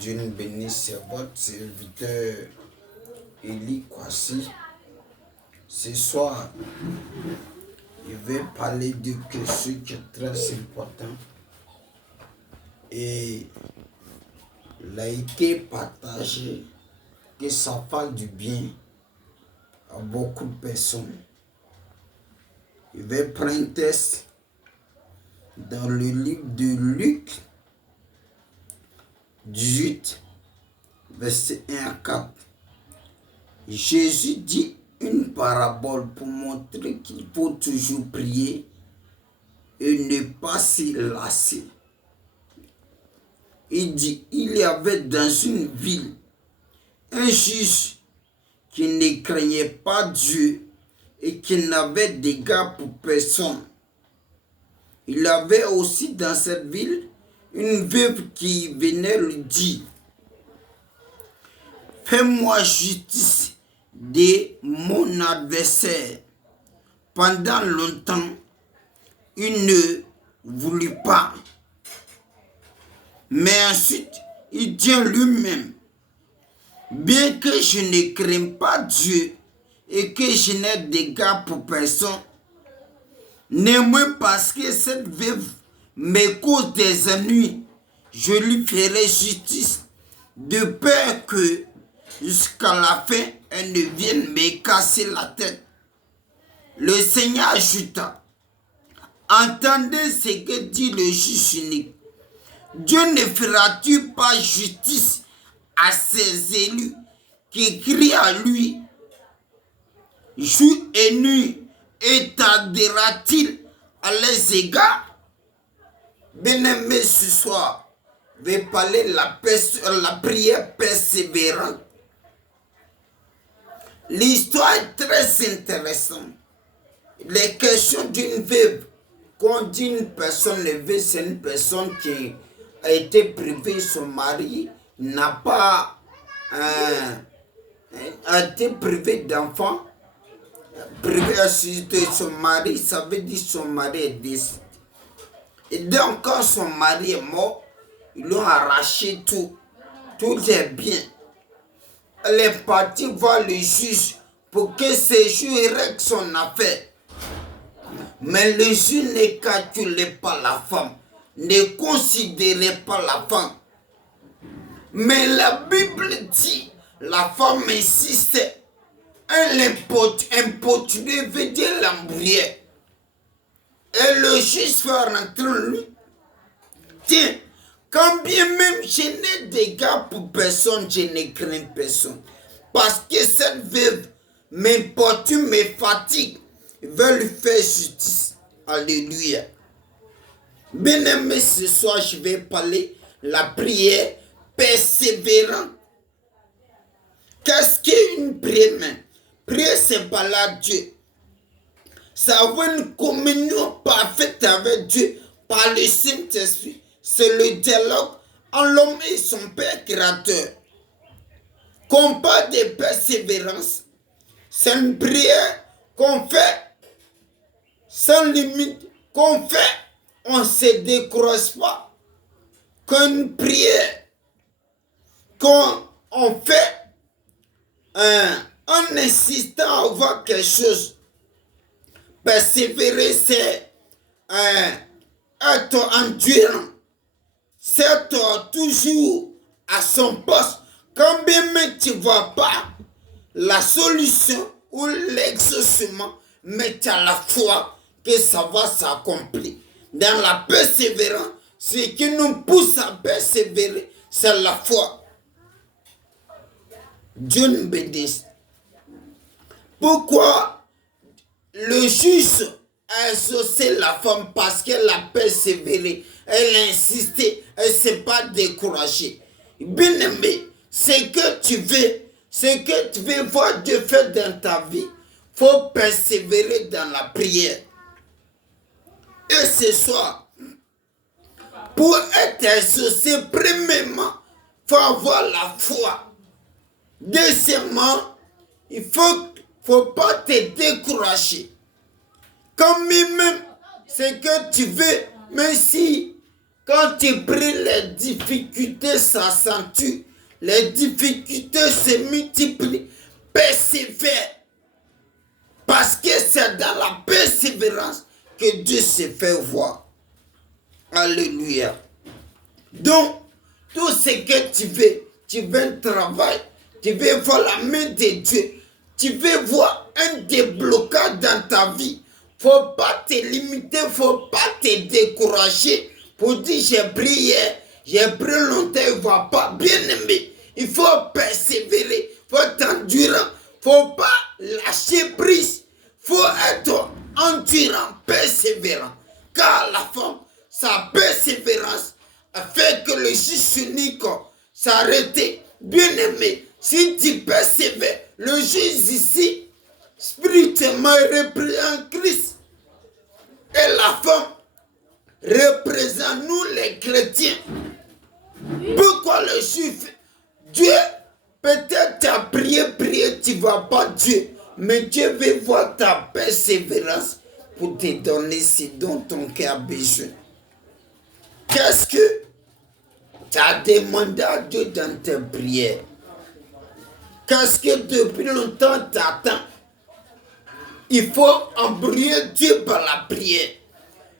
Dieu nous bénisse, votre serviteur Eli Kwasi. Ce soir, je vais parler de quelque chose qui est très important et il a été partagé que ça parle du bien à beaucoup de personnes. Je vais prendre un texte dans le livre de Luc 18, verset 1 à 4. Jésus dit une parabole pour montrer qu'il faut toujours prier et ne pas s'y lasser. Il dit, il y avait dans une ville un juge qui ne craignait pas Dieu et qui n'avait d'égard pour personne. Il avait aussi dans cette ville une veuve qui venait lui dire, fais-moi justice de mon adversaire. Pendant longtemps, il ne voulut pas. Mais ensuite, il dit lui-même, bien que je ne craigne pas Dieu et que je n'ai d'égard pour personne, néanmoins parce que cette veuve me cause des ennuis, je lui ferai justice de peur que jusqu'à la fin, elle ne vienne me casser la tête. Le Seigneur ajouta, entendez ce que dit le juge unique. Dieu ne fera-t-il pas justice à ses élus qui crient à lui jour et nuit, et tardera-t-il à les égards? Bien-aimé, ce soir, je vais parler de la prière persévérante. L'histoire est très intéressante. Les questions d'une veuve. Quand on dit une personne veuve, c'est une personne qui a été privée de son mari, n'a pas a été privée d'enfants, privée de son mari, ça veut dire son mari est décédé. Et donc quand son mari est mort, ils lui ont arraché tout est bien. Elle est partie voir le juge pour que ce juge règle son affaire. Mais le juge ne calculait pas la femme, ne considérait pas la femme. Mais la Bible dit, la femme insistait, elle importunait, veut dire l'embrouillait. Et le juge fait rentrer en lui. Tiens, quand bien même je n'ai d'égard pour personne, je ne crains personne. Parce que cette veuve m'importune, me fatigue. Il veut lui faire justice. Alléluia. Bien-aimé, ce soir, je vais parler la prière persévérante. Qu'est-ce qu'une prière? Prière, c'est parler à Dieu. C'est avoir une communion parfaite avec Dieu par le Saint-Esprit. C'est le dialogue entre l'homme et son Père créateur. Qu'on parle de persévérance, c'est une prière qu'on fait sans limite, qu'on fait, on ne se décroche pas. Qu'une prière qu'on fait en insistant à voir quelque chose. Persévérer, c'est être endurant. C'est être toujours à son poste. Quand bien même tu ne vois pas la solution ou l'exaucement, mais tu as la foi que ça va s'accomplir. Dans la persévérance, ce qui nous pousse à persévérer, c'est la foi. Dieu nous bénisse. Pourquoi le juge a exaucé la femme? Parce qu'elle a persévéré, elle a insisté, elle ne s'est pas découragée. Bien aimé, ce que tu veux voir Dieu faire dans ta vie, il faut persévérer dans la prière. Et ce soir, pour être exaucé, premièrement, il faut avoir la foi. Deuxièmement, il faut pas te décourager. Quand même ce que tu veux, même si Quand tu pries, les difficultés s'accentuent. Les difficultés se multiplient. Persévère. Parce que c'est dans la persévérance que Dieu se fait voir. Alléluia. Donc, tout ce que tu veux travailler, tu veux voir la main de Dieu, tu veux voir un déblocage dans ta vie. Faut pas te limiter, faut pas te décourager pour dire j'ai prié, j'ai prié longtemps, il ne va pas. Bien aimé, il faut persévérer, il faut être endurant, faut pas lâcher prise, faut être endurant, persévérant. Car la femme, sa persévérance a fait que le juge unique s'arrêtait. Bien aimé, si tu persévères, le juge ici, spirituellement représente Christ. Et la femme représente nous les chrétiens. Pourquoi le juif? Dieu, peut-être tu as prié, tu ne vois pas Dieu. Mais Dieu veut voir ta persévérance pour te donner ce dont ton cœur a besoin. Qu'est-ce que tu as demandé à Dieu dans tes prières? Qu'est-ce que depuis longtemps tu attends? Il faut embrouiller Dieu par la prière.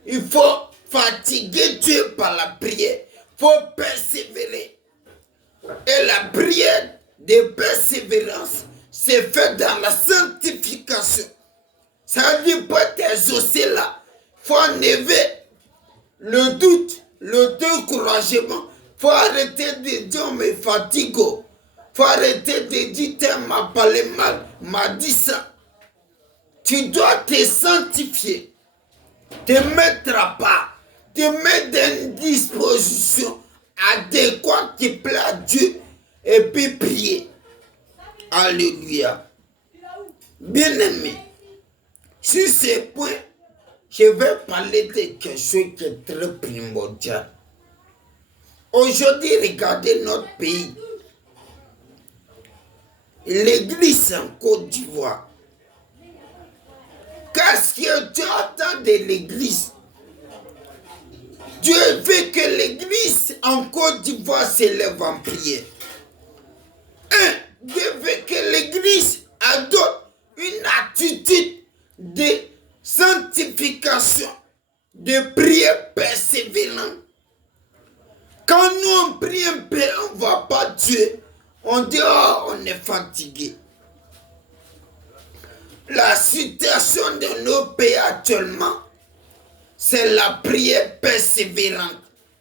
Il faut fatiguer Dieu par la prière. Il faut persévérer. Et la prière de persévérance se fait dans la sanctification. Ça veut dire pas t'exaucer là. Il faut enlever le doute, le découragement. Il faut arrêter de dire on me fatigue. Il faut arrêter de dire tu m'as parlé mal, m'a dit ça. Tu dois te sanctifier, te mettre à part, te mettre dans une disposition adéquate qui plaît à Dieu et puis prier. Alléluia. Bien-aimé, sur ces points, je vais parler de quelque chose qui est très primordial. Aujourd'hui, regardez notre pays. L'église en Côte d'Ivoire. Qu'est-ce que Dieu attend de l'église? Dieu veut que l'église en Côte d'Ivoire s'élève en prière. Dieu veut que l'église adopte une attitude de sanctification, de prière persévérante. Quand nous on prie un peu, on ne voit pas Dieu. On dit, oh, on est fatigué. La situation de nos pays actuellement, c'est la prière persévérante.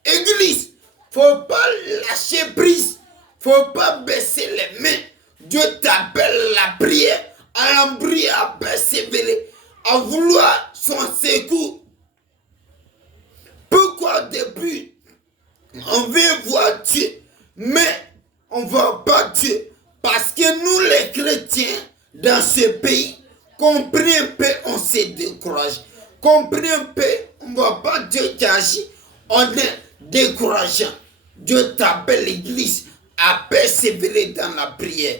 Église, il ne faut pas lâcher prise. Il ne faut pas baisser les mains. Dieu t'appelle la prière, à l'embrouiller, à persévérer, à vouloir son secours. Pourquoi au début, on veut voir Dieu, mais on ne voit pas Dieu? Parce que nous les chrétiens, dans ce pays, compris un peu, on se décourage. Compris un peu, on ne voit pas Dieu qui agit, on est décourageant. Dieu t'appelle l'église à persévérer dans la prière,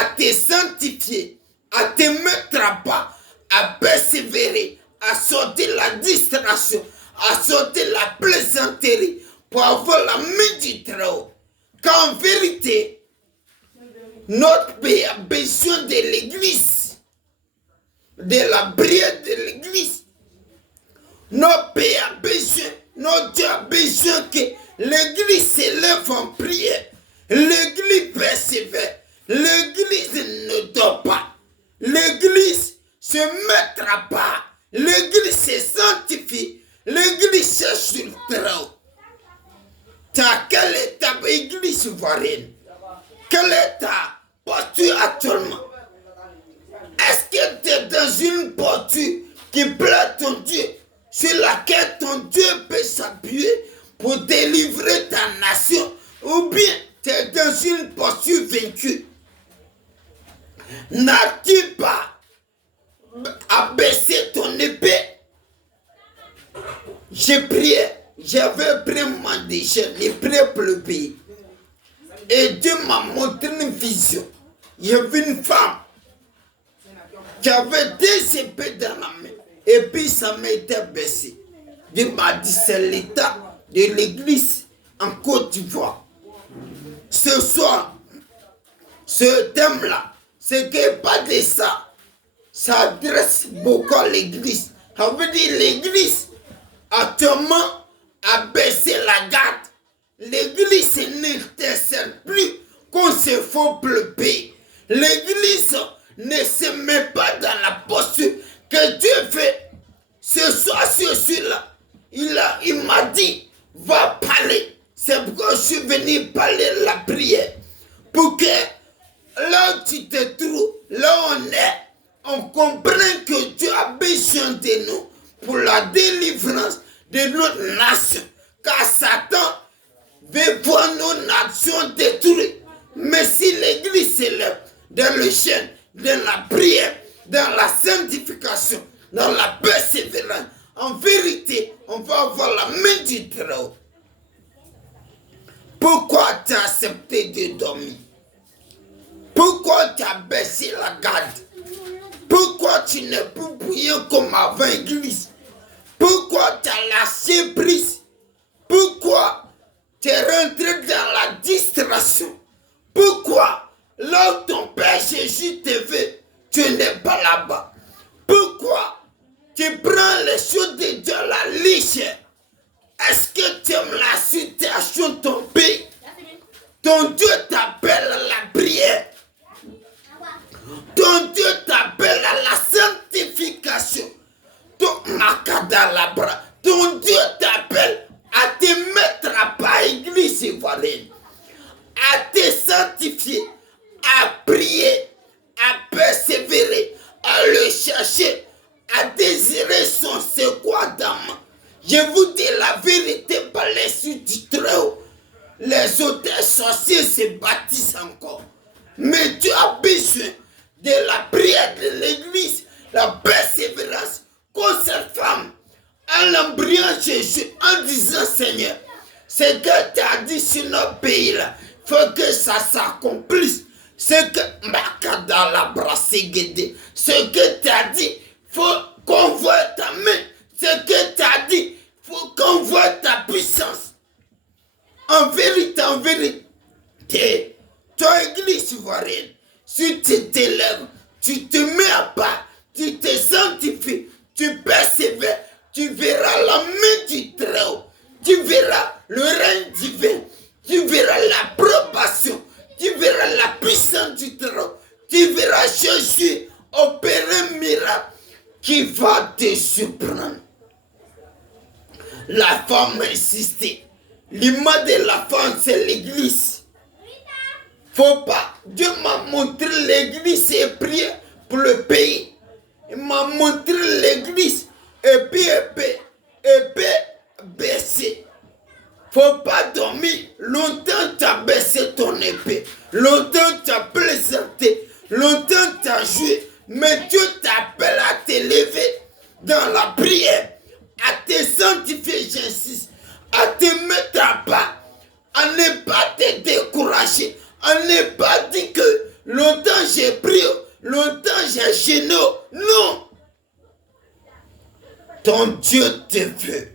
à te sanctifier, à te mettre à pas, à persévérer, à sortir la distraction, à sortir la plaisanterie pour avoir la main du Très-Haut. Qu'en vérité, notre pays a besoin de l'église, de la prière de l'église. Notre pays a besoin, notre Dieu a besoin que l'église s'élève en prière. L'église persévère. L'église ne dort pas. L'église se met à part. L'église se sanctifie. L'église cherche sur le Très-Haut. Quelle est ta église ivoirienne? Quelle est ta posture actuellement? Est-ce que tu es dans une posture qui plaît à ton Dieu, sur laquelle ton Dieu peut s'appuyer pour délivrer ta nation? Ou bien tu es dans une posture vaincue? N'as-tu pas abaissé ton épée? J'ai prié, j'avais pris mon déchet, j'ai prié pour le pays. Et Dieu m'a montré une vision. Il y avait une femme qui avait 2 épées dans la main. Et puis sa main était baissée. Dieu m'a dit, c'est l'état de l'église en Côte d'Ivoire. Ce soir, ce thème-là, c'est que pas de ça. Ça adresse beaucoup à l'église. Ça veut dire l'église, actuellement, a baissé la garde. L'église n'intercède plus qu'on se faut le pays. L'église ne se met pas dans la posture que Dieu fait. Ce soir, celui-là, il m'a dit, va parler. C'est pourquoi je suis venu parler la prière. Pour que là où tu te trouves, là où on est, on comprenne que Dieu a besoin de nous pour la délivrance de notre nation. Car Satan veut voir nos nations détruites. Mais si l'Église s'élève dans le jeûne, dans la prière, dans la sanctification, dans la persévérance, en vérité, on va avoir la main du Très-Haut. Pourquoi tu as accepté de dormir? Pourquoi tu as baissé la garde? Pourquoi tu n'es plus bouillant comme avant l'église? Pourquoi tu as lâché prise? Pourquoi tu es rentré dans la distraction? Pourquoi là où ton Père Jésus te veut, tu n'es pas là-bas? Pourquoi tu prends les choses de Dieu à la légère? Est-ce que tu aimes la situation de ton pays? Ton Dieu t'appelle à la prière. Ton Dieu t'appelle à la sanctification. Ton Dieu t'appelle à te mettre à part église ivoirienne, à te sanctifier, à prier, à persévérer, à le chercher, à désirer son secours d'âme. Je vous dis la vérité par les suites du Très-Haut. Les auteurs sorciers se bâtissent encore. Mais Dieu a besoin de la prière de l'église, la persévérance, qu'on cette femme, en l'embryon Jésus, en disant Seigneur, ce que tu as dit sur notre pays-là, il faut que ça s'accomplisse. Ce que ce que tu as dit, il faut qu'on voit ta main. Ce que tu as dit, il faut qu'on voit ta puissance. En vérité, toi, église ivoirienne, si tu t'élèves, tu te mets à part, tu te sanctifies, tu persévères, tu verras la main du Très-Haut, tu verras le règne divin, tu verras l'approbation, tu verras la puissance du Très-Haut, tu verras Jésus opérer un miracle qui va te surprendre. La femme a insisté. L'image de la femme, c'est l'église. Faut pas. Dieu m'a montré l'église et prié pour le pays. Il m'a montré l'église épée baissée. Faut pas dormir. Longtemps tu as baissé ton épée. Longtemps tu as plaisanté. Longtemps tu as joué. Mais Dieu t'appelle à t'élever dans la prière, à te sanctifier, j'insiste, à te mettre à part, à ne pas te décourager, à ne pas dire que longtemps j'ai prié, longtemps j'ai gêné. Non. Ton Dieu te veut.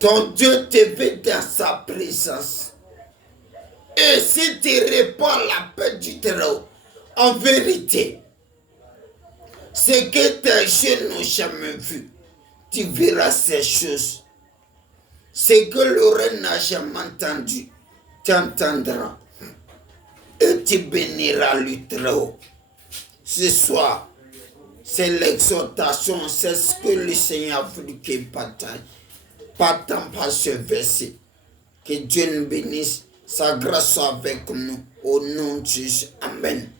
Ton Dieu te veut dans sa présence. Et si tu réponds à l'appel du Très-Haut, en vérité, ce que tes yeux n'ont jamais vu, tu verras ces choses. Ce que l'oreille n'a jamais entendu, tu entendras. Et tu béniras le Très-Haut. Ce soir, c'est l'exhortation, c'est ce que le Seigneur a voulu qu'il partage. Partant par ce verset. Que Dieu nous bénisse, sa grâce soit avec nous. Au nom de Jésus. Amen.